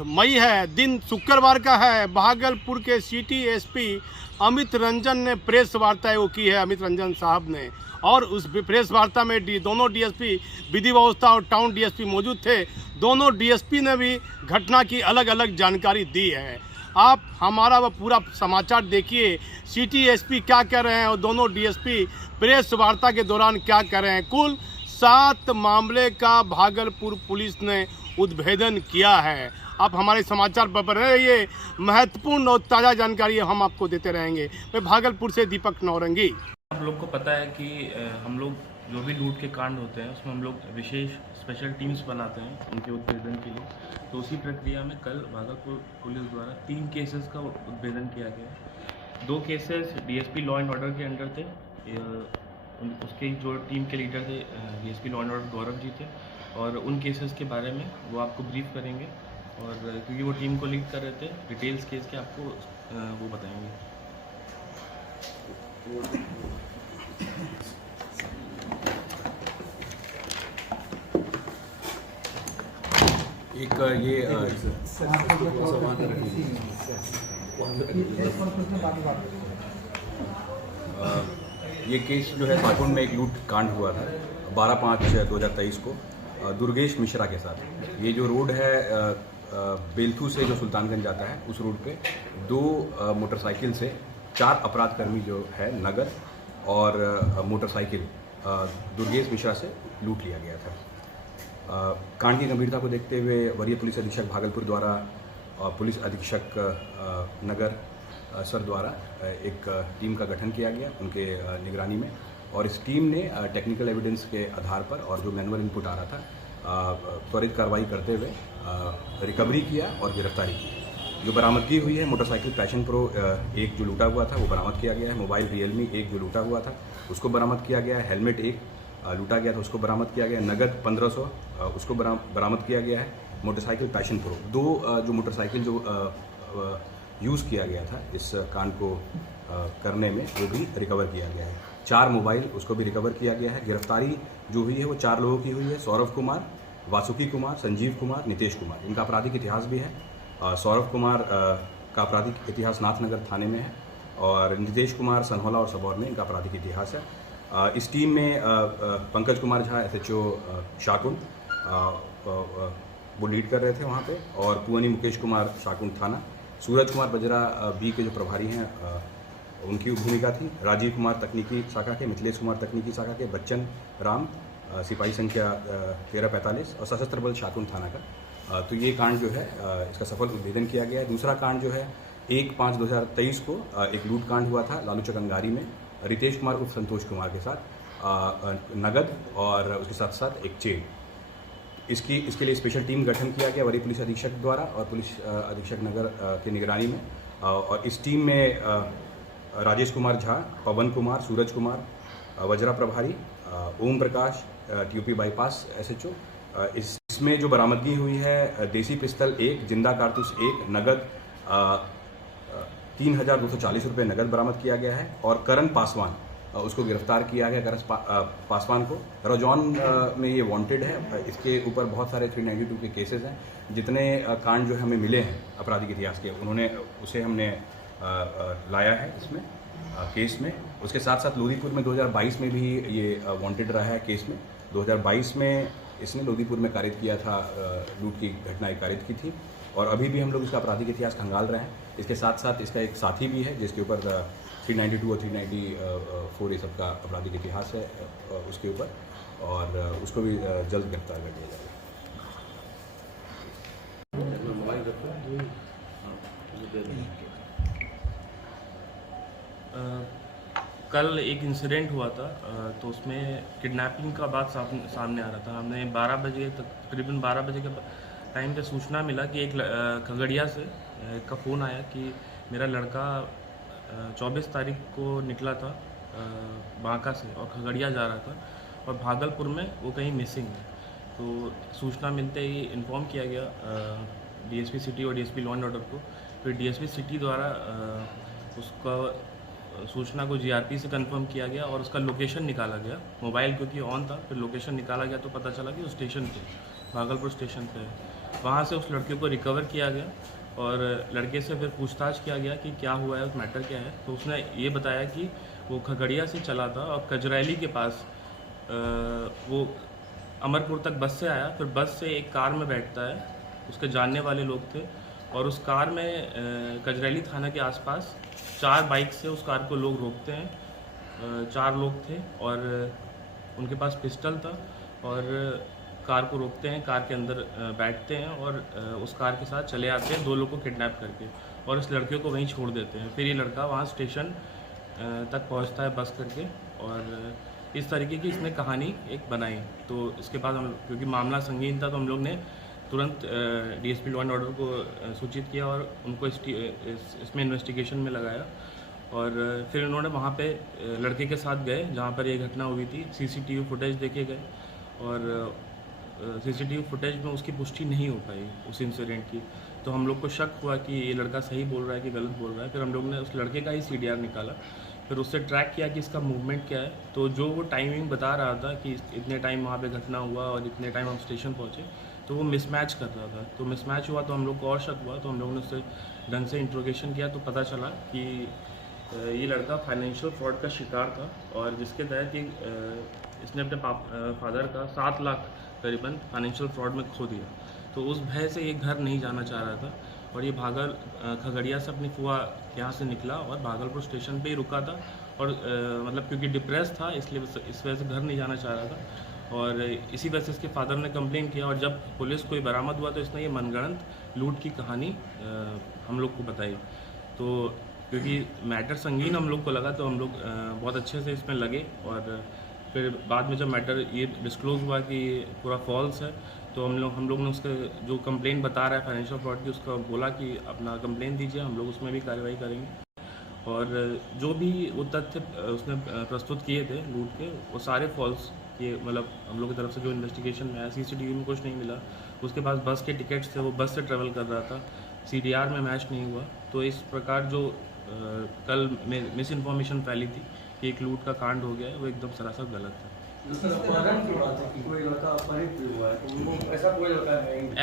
मई है, दिन शुक्रवार का है। भागलपुर के सिटी एसपी अमित रंजन ने प्रेस वार्ता वो की है, अमित रंजन साहब ने, और उस प्रेस वार्ता में दोनों डीएसपी विधि व्यवस्था और टाउन डीएसपी मौजूद थे। दोनों डीएसपी ने भी घटना की अलग अलग जानकारी दी है। आप हमारा वह पूरा समाचार देखिए, सिटी एसपी क्या कह रहे हैं और दोनों डीएसपी प्रेस वार्ता के दौरान क्या कह रहे हैं। कुल 7 मामले का भागलपुर पुलिस ने उद्भेदन किया है। आप हमारे समाचार पर बने रहिए, महत्वपूर्ण और ताज़ा जानकारी हम आपको देते रहेंगे। मैं भागलपुर से दीपक नौरंगी। आप लोग को पता है कि हम लोग जो भी लूट के कांड होते हैं उसमें हम लोग विशेष स्पेशल टीम्स बनाते हैं उनके उद्भेदन के लिए। तो उसी प्रक्रिया में कल भागलपुर पुलिस द्वारा 3 केसेस का उद्भेदन किया गया। 2 cases DSP law and order के अंडर थे। उसके जो टीम के लीडर थे DSP law and order Gaurav ji थे, और उन केसेस के बारे में वो आपको ब्रीफ करेंगे, और क्योंकि वो टीम को लीड कर रहे थे, डिटेल्स केस के आपको वो बताएंगे। एक ये केस जो है साकुंड में एक लूट कांड हुआ था 12/5/2023 को दुर्गेश मिश्रा के साथ। ये जो रोड है बेलथू से जो सुल्तानगंज जाता है, उस रोड पे 2 मोटरसाइकिल से 4 अपराधकर्मी जो है नगद और मोटरसाइकिल दुर्गेश मिश्रा से लूट लिया गया था। कांड की गंभीरता को देखते हुए वरीय पुलिस अधीक्षक भागलपुर द्वारा पुलिस अधीक्षक नगर सर द्वारा एक टीम का गठन किया गया उनके निगरानी में, और इस टीम ने टेक्निकल एविडेंस के आधार पर और जो मैनुअल इनपुट आ रहा था त्वरित कार्रवाई करते हुए रिकवरी किया और गिरफ्तारी की। जो बरामदगी हुई है, मोटरसाइकिल पैशन प्रो 1 जो लूटा हुआ था वो बरामद किया गया है। मोबाइल रियलमी 1 जो लूटा हुआ था उसको बरामद किया गया है। हेलमेट 1 लूटा गया था उसको बरामद किया गया है। नगद 1500 उसको बरामद किया गया है। मोटरसाइकिल पैशन प्रो 2 जो मोटरसाइकिल जो यूज़ किया गया था इस कांड को करने में, वो भी रिकवर किया गया है। 4 मोबाइल उसको भी रिकवर किया गया है। गिरफ्तारी जो हुई है वो 4 लोगों की हुई है। सौरभ कुमार, वासुकी कुमार, संजीव कुमार, नितेश कुमार। इनका आपराधिक इतिहास भी है। सौरभ कुमार का आपराधिक इतिहास नाथनगर थाने में है, और नितेश कुमार सनहौला और सबौर में इनका आपराधिक इतिहास है। इस टीम में पंकज कुमार झा SHO शाकुंड वो लीड कर रहे थे वहाँ पे, और कुवनी मुकेश कुमार शाकुंड थाना, सूरज कुमार बजरा B के जो प्रभारी हैं उनकी भूमिका थी। राजीव कुमार तकनीकी शाखा के, मिथिलेश कुमार तकनीकी शाखा के, बच्चन राम सिपाही संख्या 1345 और सशस्त्र बल शाकुंड थाना का। तो ये कांड जो है इसका सफल उद्भेदन किया गया है। दूसरा कांड जो है 1/5/2023 को एक लूट कांड हुआ था लालूचक अंगारी में, रितेश कुमार उर्फ संतोष कुमार के साथ नगद और उसके साथ साथ एक चेन। इसके लिए स्पेशल टीम गठन किया गया वरीय पुलिस अधीक्षक द्वारा और पुलिस अधीक्षक नगर के निगरानी में, और इस टीम में राजेश कुमार झा, पवन कुमार, सूरज कुमार वज्रा प्रभारी, Om Prakash TOP bypass SHO। इसमें जो बरामदगी हुई है देसी पिस्तल 1, जिंदा कारतूस 1, नगद 3240 रुपये नगद बरामद किया गया है, और करण पासवान उसको गिरफ्तार किया गया। करण पासवान को रजौन में ये वांटेड है। इसके ऊपर बहुत सारे 392 के केसेस हैं। जितने कांड जो हमें मिले हैं आपराधिक इतिहास के, उसे हमने लाया है इसमें केस में। उसके साथ साथ लोधीपुर में 2022 में भी ये वांटेड रहा है केस में। 2022 में इसने लोधीपुर में कारित किया था, लूट की घटना कारित की थी, और अभी भी हम लोग इसका आपराधिक इतिहास खंगाल रहे हैं। इसके साथ साथ इसका एक साथी भी है जिसके ऊपर 392 और 394 ये सबका आपराधिक इतिहास है उसके ऊपर, और उसको भी जल्द गिरफ्तार कर लिया जाएगा। कल एक इंसिडेंट हुआ था, तो उसमें किडनैपिंग का बात सामने आ रहा था। हमने 12 बजे तकरीबन 12 बजे के टाइम पे सूचना मिला कि एक खगड़िया से का फ़ोन आया कि मेरा लड़का 24 तारीख को निकला था बांका से और खगड़िया जा रहा था, और भागलपुर में वो कहीं मिसिंग है। तो सूचना मिलते ही इन्फॉर्म किया गया DSP सिटी और DSP लॉ एंड ऑर्डर को। फिर DSP सिटी द्वारा उसका सूचना को GRP से कंफर्म किया गया और उसका लोकेशन निकाला गया। मोबाइल क्योंकि ऑन था, फिर लोकेशन निकाला गया तो पता चला कि वो स्टेशन पे, भागलपुर स्टेशन पे है। वहाँ से उस लड़के को रिकवर किया गया और लड़के से फिर पूछताछ किया गया कि क्या हुआ है, उस मैटर क्या है। तो उसने ये बताया कि वो खगड़िया से चला था और कजरैली के पास वो अमरपुर तक बस से आया, फिर बस से एक कार में बैठता है, उसके जानने वाले लोग थे और उस कार में कजरैली थाना के आसपास 4 बाइक से उस कार को लोग रोकते हैं। 4 लोग थे और उनके पास पिस्टल था और कार को रोकते हैं, कार के अंदर बैठते हैं और उस कार के साथ चले आते हैं 2 लोग को किडनैप करके और इस लड़के को वहीं छोड़ देते हैं। फिर ये लड़का वहाँ स्टेशन तक पहुँचता है बस करके और इस तरीके की इसने कहानी एक बनाई। तो इसके बाद हम, क्योंकि मामला संगीन था, तो हम लोग ने तुरंत डीएसपी लॉ एंड ऑर्डर को सूचित किया और उनको इसमें इन्वेस्टिगेशन में लगाया और फिर उन्होंने वहाँ पे लड़के के साथ गए जहाँ पर ये घटना हुई थी। सीसीटीवी फुटेज देखे गए और सीसीटीवी फुटेज में उसकी पुष्टि नहीं हो पाई उस इंसिडेंट की। तो हम लोग को शक हुआ कि ये लड़का सही बोल रहा है कि गलत बोल रहा है। फिर हम लोग ने उस लड़के का ही CDR निकाला, फिर उससे ट्रैक किया कि इसका मूवमेंट क्या है। तो जो वो टाइमिंग बता रहा था कि इतने टाइम वहाँ पे घटना हुआ और इतने टाइम हम स्टेशन पहुँचे, तो वो मिसमैच कर रहा था। तो मिसमैच हुआ तो हम लोग को और शक हुआ, तो हम लोग ने उससे ढंग से इंट्रोगेशन किया तो पता चला कि ये लड़का फाइनेंशियल फ्रॉड का शिकार था और जिसके तहत इसने अपने फादर का 7 लाख करीबन फाइनेंशियल फ्रॉड में खो दिया। तो उस भय से ये घर नहीं जाना चाह रहा था और ये खगड़िया से अपनी फुआ यहाँ से निकला और भागलपुर स्टेशन पे ही रुका था और मतलब क्योंकि डिप्रेस था इसलिए इस वजह से घर नहीं जाना चाह रहा था और इसी वजह से इसके फादर ने कंप्लेन किया और जब पुलिस को बरामद हुआ तो इसने ये मनगढ़ंत लूट की कहानी हम लोग को बताई। तो क्योंकि मैटर संगीन हम लोग को लगा तो हम लोग बहुत अच्छे से इसमें लगे और फिर बाद में जब मैटर ये डिस्क्लोज़ हुआ कि पूरा फॉल्स है तो हम लोग ने उसके जो कंप्लेंट बता रहा है फाइनेंशियल फ्रॉड की उसका बोला कि अपना कंप्लेंट दीजिए, हम लोग उसमें भी कार्रवाई करेंगे और जो भी वो तथ्य उसने प्रस्तुत किए थे लूट के वो सारे फॉल्स ये मतलब हम लोग की तरफ से जो इन्वेस्टिगेशन में आया CCTV में कुछ नहीं मिला। उसके पास बस के टिकट्स थे, वो बस से ट्रेवल कर रहा था, CDR में मैच नहीं हुआ। तो इस प्रकार जो कल मिस इन्फॉर्मेशन फैली थी कि एक लूट का कांड हो गया है वो एकदम सरासर गलत है।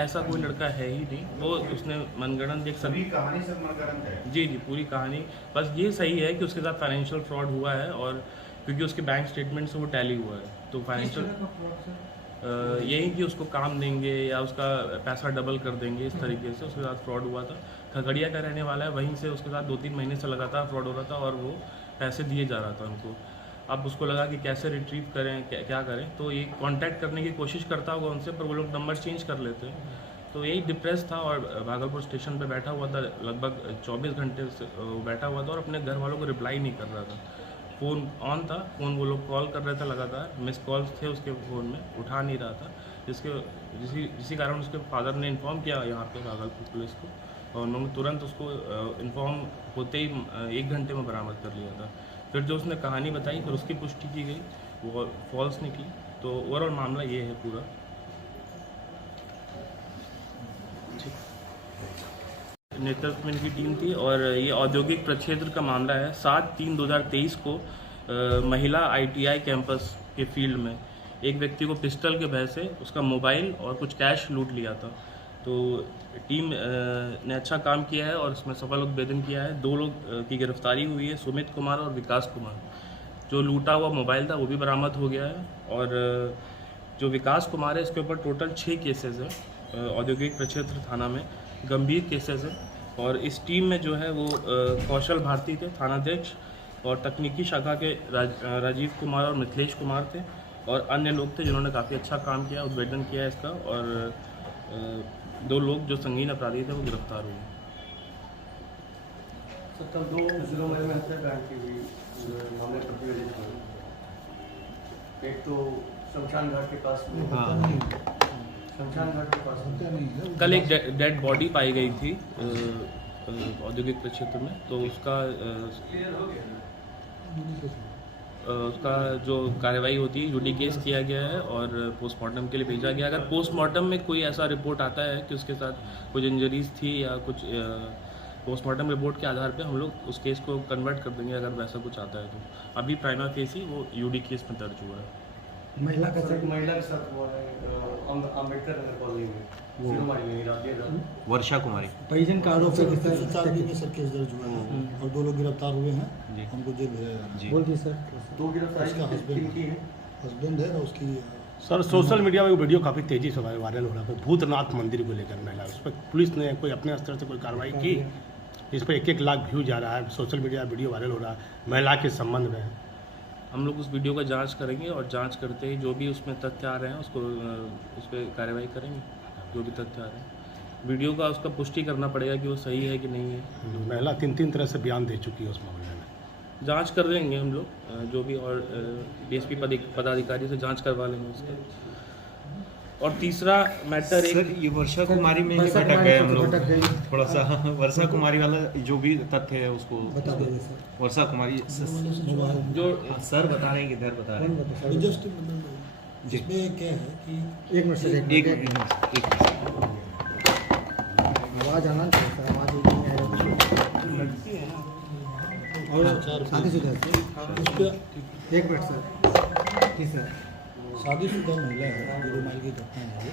ऐसा कोई लड़का है ही नहीं, वो उसने मनगढ़ंत एक सभी कहानी सब मनगढ़ंत है। जी पूरी कहानी। बस ये सही है कि उसके साथ फाइनेंशियल फ्रॉड हुआ है और क्योंकि उसके बैंक स्टेटमेंट से वो टैली हुआ है तो फाइनेंशियल यही कि उसको काम देंगे या उसका पैसा डबल कर देंगे, इस तरीके से उसके साथ फ्रॉड हुआ था। खगड़िया का रहने वाला है, वहीं से उसके साथ 2-3 महीने से लगातार फ्रॉड हो रहा था और वो पैसे दिए जा रहा था उनको। अब उसको लगा कि कैसे रिट्रीव करें, क्या करें, तो ये कांटेक्ट करने की कोशिश करता होगा उनसे, पर वो लोग नंबर चेंज कर लेते हैं। तो यही डिप्रेस था और भागलपुर स्टेशन पे बैठा हुआ था, लगभग 24 घंटे से वो बैठा हुआ था और अपने घर वालों को रिप्लाई नहीं कर रहा था। फ़ोन ऑन था, फ़ोन वो लोग कॉल कर रहे थे लगातार, मिस कॉल्स थे उसके फ़ोन में, उठा नहीं रहा था, जिसी कारण उसके फादर ने इन्फॉर्म किया यहाँ पे भागलपुर पुलिस को और उन्होंने तुरंत उसको इन्फॉर्म होते ही 1 घंटे में बरामद कर लिया था। फिर जो उसने कहानी बताई फिर उसकी पुष्टि की गई, वो फॉल्स निकली। तो ओवरऑल मामला ये है पूरा। नेतृत्व में इनकी टीम थी और ये औद्योगिक प्रक्षेत्र का मामला है। 7/3/2023 को महिला ITI कैंपस के फील्ड में एक व्यक्ति को पिस्टल के भय से उसका मोबाइल और कुछ कैश लूट लिया था। तो टीम ने अच्छा काम किया है और इसमें सफल उद्भेदन किया है। 2 लोग की गिरफ्तारी हुई है, सुमित कुमार और विकास कुमार। जो लूटा हुआ मोबाइल था वो भी बरामद हो गया है और जो विकास कुमार है इसके ऊपर टोटल 6 केसेस है औद्योगिक प्रक्षेत्र थाना में, गंभीर केसेस है। और इस टीम में जो है वो कौशल भारती थे थानाध्यक्ष और तकनीकी शाखा के राजीव कुमार और मिथिलेश कुमार थे और अन्य लोग थे जिन्होंने काफ़ी अच्छा काम किया, उद्भेदन किया इसका। और 2 लोग जो संगीन अपराधी थे वो गिरफ्तार हुए। कल 2 जिलों में हत्याकांड की भी मामले प्रतिवेदित हुए। एक तो शमशान घाट के पास में, शमशान घाट के पास में कल एक डेड बॉडी पाई गई थी औद्योगिक प्रक्षेत्र में, तो उसका जो कार्रवाई होती है यूडी केस किया गया है और पोस्टमार्टम के लिए भेजा गया। अगर पोस्टमार्टम में कोई ऐसा रिपोर्ट आता है कि उसके साथ कुछ इंजरीज थी या कुछ पोस्टमार्टम रिपोर्ट के आधार पे हम लोग उस केस को कन्वर्ट कर देंगे अगर वैसा कुछ आता है तो। अभी प्राइमा फेसी वो यूडी केस में दर्ज हुआ है। महिला के साथ हुआ है अम्बेडकर नगर कॉलोनी में शिरोमणि में रात देर रात वर्षा कुमारी परिजन का आरोप है कि सर 4 में सर केस दर्ज हुआ है और 2 लोग गिरफ्तार हुए हैं, हमको जेल भेजा जा रहा है। बोलिए सर। 2 गिरफ्तारी उसका किनकी है? हस्बैंड है और उसकी सर सोशल मीडिया में वीडियो काफ़ी तेज़ी से वायरल हो रहा है भूतनाथ मंदिर को लेकर महिला, उस पर पुलिस ने कोई अपने स्तर से कोई कार्रवाई की? इस पर 1-1 लाख व्यू जा रहा है, सोशल मीडिया वीडियो वायरल हो रहा है महिला के संबंध में। हम लोग उस वीडियो का जांच करेंगे और जांच करते ही जो भी उसमें तथ्य आ रहे हैं उसको उस पर कार्रवाई करेंगे। जो भी तथ्य आ रहे हैं वीडियो का उसका पुष्टि करना पड़ेगा कि वो सही है कि नहीं है। महिला 3 तरह से बयान दे चुकी है उस मामले में। जांच कर लेंगे हम लोग जो भी, और डीएसपी पदाधिकारी से जांच करवा लेंगे उसका। और तीसरा मैटर सर ये वर्षा कुमारी में ही भटक गए हम लोग थोड़ा सा। वर्षा कुमारी वाला जो भी तथ्य है उसको बता दीजिए सर। वर्षा कुमारी जो सर बता रहे हैं कि इधर बता रहे हैं। जस्ट इसमें क्या है कि 1 मिनट से एक आवाज़ आना चाहिए सर, आवाज़ नहीं आ रही है और शादीशुदा उस पर 1 मिनट सर। जी सर। शादीशुदा महिला है, 2 माइल की घटना है ये,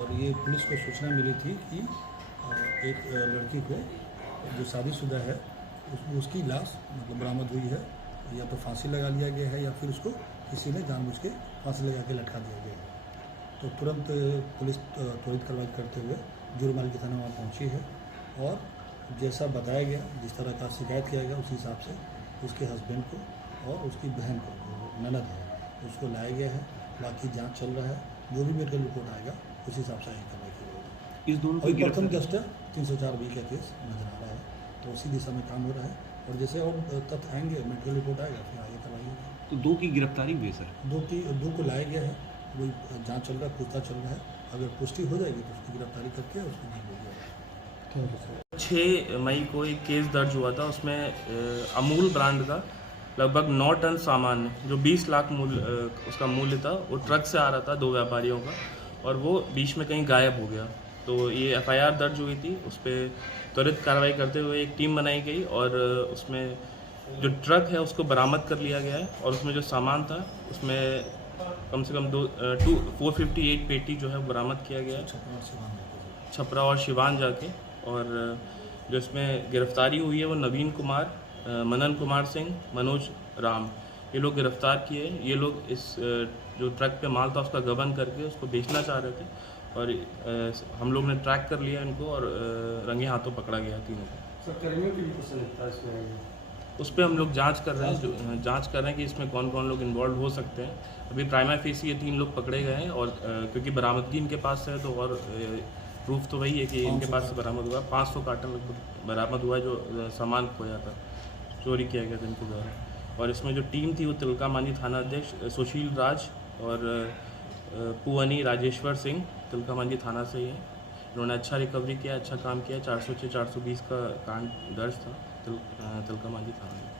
और ये पुलिस को सूचना मिली थी कि एक लड़की को जो शादीशुदा है उसकी लाश मतलब बरामद हुई है, या तो फांसी लगा लिया गया है या फिर उसको किसी ने जानबूझ के फांसी लगा के लटका दिया गया है। तो तुरंत पुलिस त्वरित कार्रवाई करते हुए जुर्माल की थाना वहाँ पहुँची है और जैसा बताया गया, जिस तरह का शिकायत किया गया उसी हिसाब से उसके हस्बैंड को और उसकी बहन को, जो ननद है, उसको लाया गया है। बाकी जांच चल रहा है, जो भी मेडिकल रिपोर्ट आएगा उस हिसाब से आगे कार्रवाई की जाएगी। इस दोनों और प्रथम दस्ट 304B का केस नजर आ रहा है, तो उसी दिशा में काम हो रहा है और जैसे और तथ्य आएंगे, मेडिकल रिपोर्ट आएगा, फिर आगे कार्रवाई होगी। तो 2 की गिरफ्तारी हुई सर। 2 को लाया गया है, वही जाँच चल रहा है, पूछताछ चल रहा है। अगर पुष्टि हो जाएगी तो उसकी गिरफ्तारी करके उसको जेल भेजा जाएगा। Thank you sir. 6 मई को एक केस दर्ज हुआ था, उसमें अमूल ब्रांड का लगभग 9 टन सामान जो 20 लाख उसका मूल्य था, वो ट्रक से आ रहा था 2 व्यापारियों का, और वो बीच में कहीं गायब हो गया। तो ये FIR दर्ज हुई थी, उस पर त्वरित कार्रवाई करते हुए एक टीम बनाई गई और उसमें जो ट्रक है उसको बरामद कर लिया गया है और उसमें जो सामान था उसमें कम से कम 458 पेटी जो है बरामद किया गया है छपरा और सिवान जाके। और जो इसमें गिरफ्तारी हुई है वो नवीन कुमार, मनन कुमार सिंह, मनोज राम, ये लोग गिरफ्तार किए। ये लोग इस जो ट्रक पे माल था उसका गबन करके उसको बेचना चाह रहे थे और हम लोग ने ट्रैक कर लिया इनको और रंगे हाथों पकड़ा गया तीनों को। सर कर्मियों की भी कुशलता इसमें आई है? उस पर हम लोग जांच कर रहे हैं, जांच कर रहे हैं कि इसमें कौन कौन लोग इन्वॉल्व हो सकते हैं। अभी प्राइमा फेसी ये 3 लोग पकड़े गए हैं और क्योंकि बरामदगी इनके पास है तो और प्रूफ तो वही है कि इनके पास से बरामद हुआ 500 कार्टन बरामद हुआ है जो सामान खोया था, चोरी किया गया था इनके द्वारा। और इसमें जो टीम थी वो तिलका मांझी थाना अध्यक्ष सुशील राज और पुअनी राजेश्वर सिंह तिलका मांझी थाना से ही है। इन्होंने अच्छा रिकवरी किया, अच्छा काम किया। 406 420 का कांड दर्ज था तिलका मांझी थाना में।